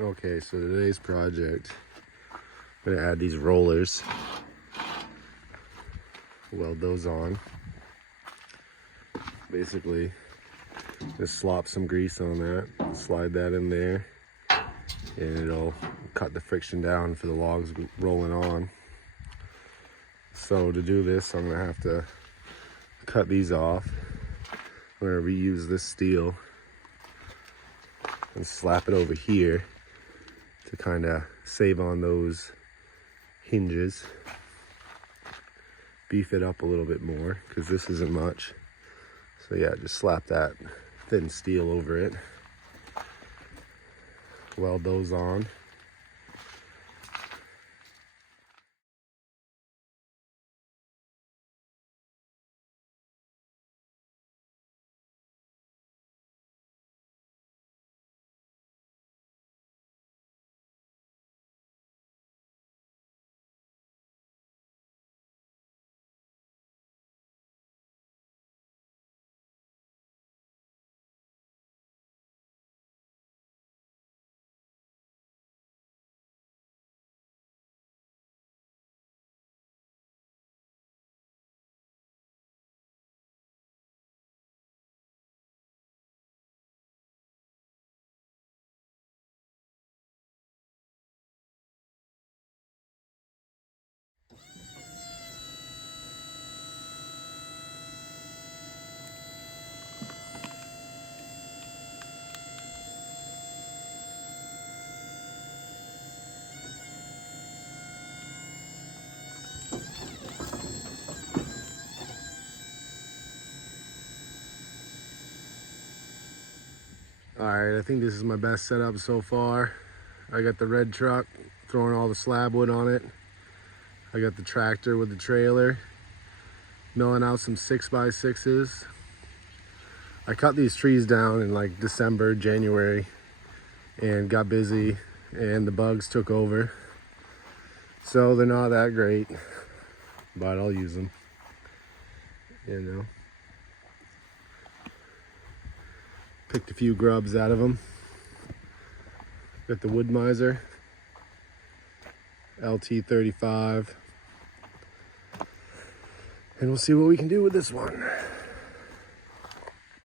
Okay, so today's project, I'm gonna add these rollers, weld those on. Basically, just slop some grease on that, slide that in there, and it'll cut the friction down for the logs rolling on. So to do this, I'm gonna have to cut these off. I'm gonna reuse this steel and slap it over here to kind of save on those hinges, beef it up a little bit more because this isn't much. So yeah, just slap that thin steel over it, weld those on. All right, I think this is my best setup so far. I got the red truck throwing all the slab wood on it. I got the tractor with the trailer milling out some 6x6s. I cut these trees down in like December, January, and got busy and the bugs took over. So they're not that great, but I'll use them, you know. Picked a few grubs out of them. Got the Wood Miser LT35, and we'll see what we can do with this one.